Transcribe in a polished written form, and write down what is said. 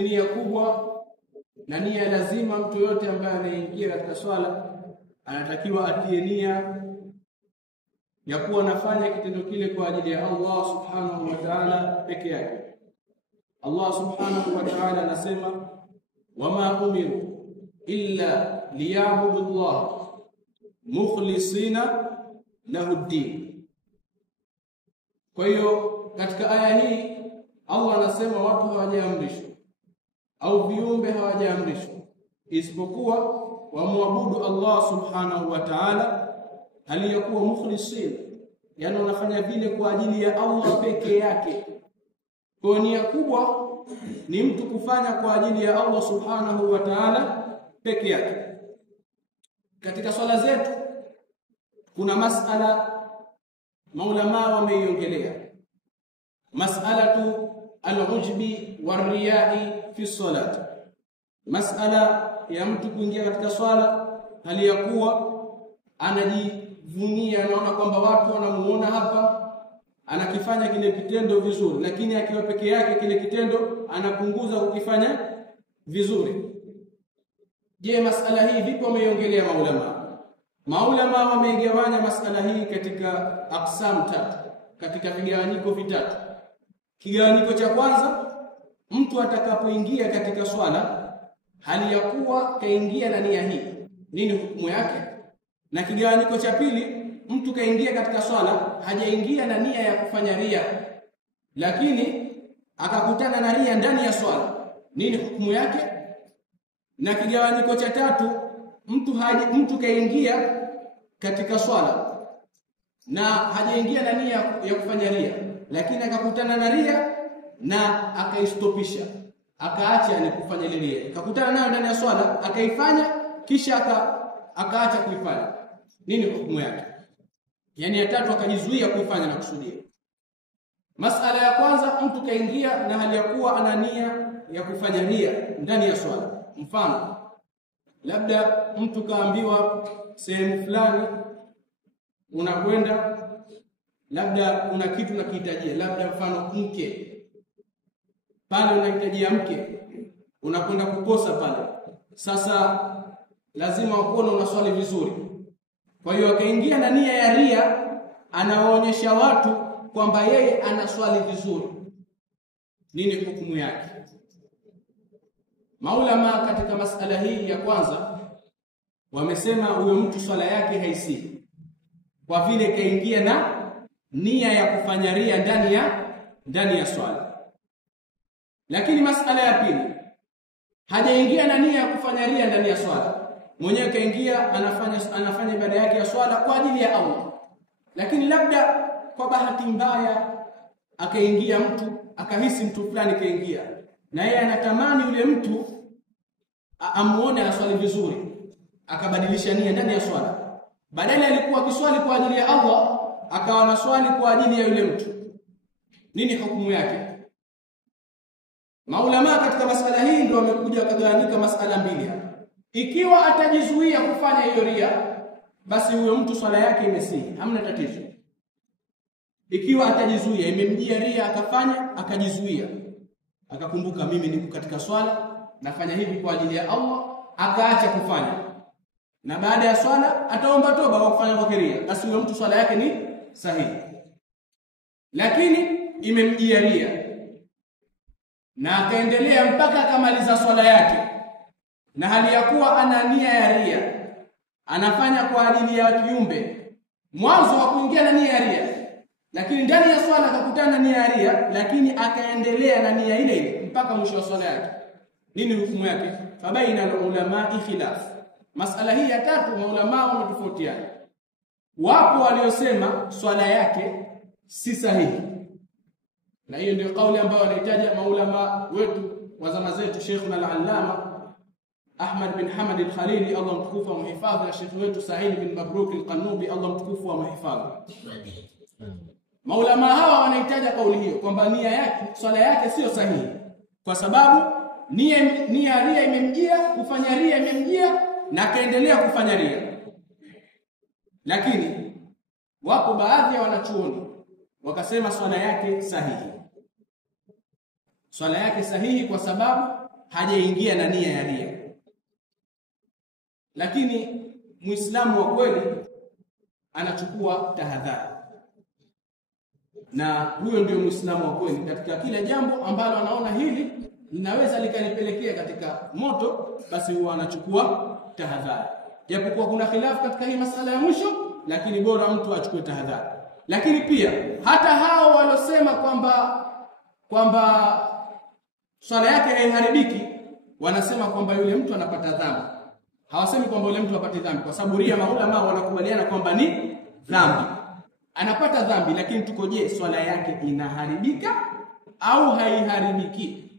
nia kubwa na nia lazima. Mtu yote ambaye anaingia katika swala anatakiwa atie nia ya kuwa anafanya kitendo kile kwa ajili ya Allah subhanahu wa ta'ala peke yake. Allah subhanahu wa ta'ala anasema, wama umiru illa liya'budu Allah mukhlisina lahu ad-din. Kwa hiyo katika aya hii Allah anasema watu hawajaamrishwa au viumbe hawajaamrishwa isipokuwa wamwabudu Allah subhanahu wa ta'ala aliyakuwa mukhlisin, yani wanafanya vile kwa ajili ya Allah peke yake. Kwa nia kubwa ni mtu kufanya kwa ajili ya Allah subhanahu wa ta'ala peke yake. Katika swala zetu kuna masala maulama wameiongelea, mas'alatu al-ujbi war-riya'i fi salat. Masala ya mtu kuingia katika swala hali ya kuwa anajivunia, anaona kwamba watu wanamuona hapa anakifanya kile kitendo vizuri, lakini akiwa peke yake kile kitendo anapunguza kukifanya vizuri. Je, masala hii vipi wameiongelea maulama? Maulama wameigawanya masala hii katika aqsam tatu, katika vigawanyiko vitatu. Kigawanyiko cha kwanza, mtu atakapoingia katika swala hali ya kuwa kaingia na nia hii, nini hukumu yake? Na kigawanyiko cha pili, mtu kaingia katika swala hajaingia na nia ya kufanya ria, lakini akakutana na ria ndani ya swala, nini hukumu yake? Na kigawanyiko cha tatu, mtu kaingia katika swala na hajaingia na nia ya kufanya ria, lakini akakutana na ria na akaistopisha, akaacha ni kufanya ile ria, akakutana nayo ndani ya swala akaifanya kisha akaacha kuifanya, nini hukumu yake? Yani ya tatu akajizuia kuifanya na kusudia. Masala ya kwanza, mtu kaingia na hali ya kuwa ana nia ya kufanya ria ndani ya swala. Mfano, labda mtu kaambiwa sehemu fulani unakwenda, labda kuna kitu unakihitajia, labda mfano mke, pale unahitajia mke, unakwenda kukosa pale. Sasa lazima uone unaswali vizuri. Kwa hiyo akaingia na nia ya ria, anawaonyesha watu kwamba yeye anaswali vizuri, nini hukumu yake? Maulama katika masala hii ya kwanza wamesema huyo mtu swala yake haisihi, kwa vile kaingia na nia ya kufanya ria ndani ya swala. Lakini masala ya pili, hajaingia na nia ya kufanya ria ndani ya swala, mwenyewe kaingia anafanya ibada yake ya swala kwa ajili ya Allah, lakini labda kwa bahati mbaya akaingia mtu, akahisi mtu fulani kaingia na yeye anatamani yule mtu amuone anaswali vizuri, akabadilisha nia ndani ya swala. Badala alikuwa akiswali kwa ajili ya Allah, akawa anaswali kwa ajili ya yule mtu, nini hukumu yake? Maulama katika masala hii ndio wamekuja wakagawanyika masala mbili hapa. Ikiwa atajizuia kufanya hiyo ria, basi huyo mtu swala yake imesihi, hamna tatizo. Ikiwa atajizuia, imemjia ria akafanya, akajizuia, akakumbuka mimi niko katika swala nafanya hivi kwa ajili ya Allah, akaacha kufanya, na baada ya swala ataomba toba kwa kufanya kwa ria, basi huyo mtu swala yake ni sahihi. Lakini imemjia ria na akaendelea mpaka akamaliza swala yake, na hali ya kuwa ana nia ya ria, anafanya kwa ajili ya kiumbe, mwanzo wa kuingia na nia ya ria, lakini ndani ya swala akakutana na nia ya ria, lakini akaendelea na nia ile ile mpaka mwisho wa swala yake, nini hukumu yake? Fabaina ulama khilaf. Masala hii ya tatu maulama wametofautiana. Wapo waliosema swala yake si sahihi, na hiyo ndio kauli ambayo wanahitaji maulama wetu wa zama zetu, Sheikhuna al-Allama Ahmad bin Hamad al-Khalili, Allah mtukufu amhifadhi, na Sheikh wetu Said bin Mabruk al-Qanubi, Allah mtukufu amhifadhi. Maulama hawa wanahitaji kauli hiyo kwamba nia yake, swala yake sio sahihi, kwa sababu nia ria imemjia, kufanya ria imemjia na kaendelea kufanya ria. Lakini wapo baadhi ya wanachuoni wakasema swala yake sahihi. Swala yake sahihi kwa sababu hajaingia na nia ya ria. Lakini Muislamu wa kweli anachukua tahadhari, na huyo ndio Muislamu wa kweli. Katika kila jambo ambalo anaona hili linaweza likanipelekea katika moto, basi huwa anachukua tahadhari. Japokuwa kuna khilafu katika hii masala ya mwisho, lakini bora mtu achukue tahadhari. Lakini pia hata hao walosema kwamba swala yake haiharibiki, wanasema kwamba yule mtu anapata dhambi. Hawasemi kwamba yule mtu apate dhambi, kwa sababu ria maulama wanakubaliana kwamba ni dhambi. Anapata dhambi, lakini tuko je, swala yake inaharibika au haiharibiki?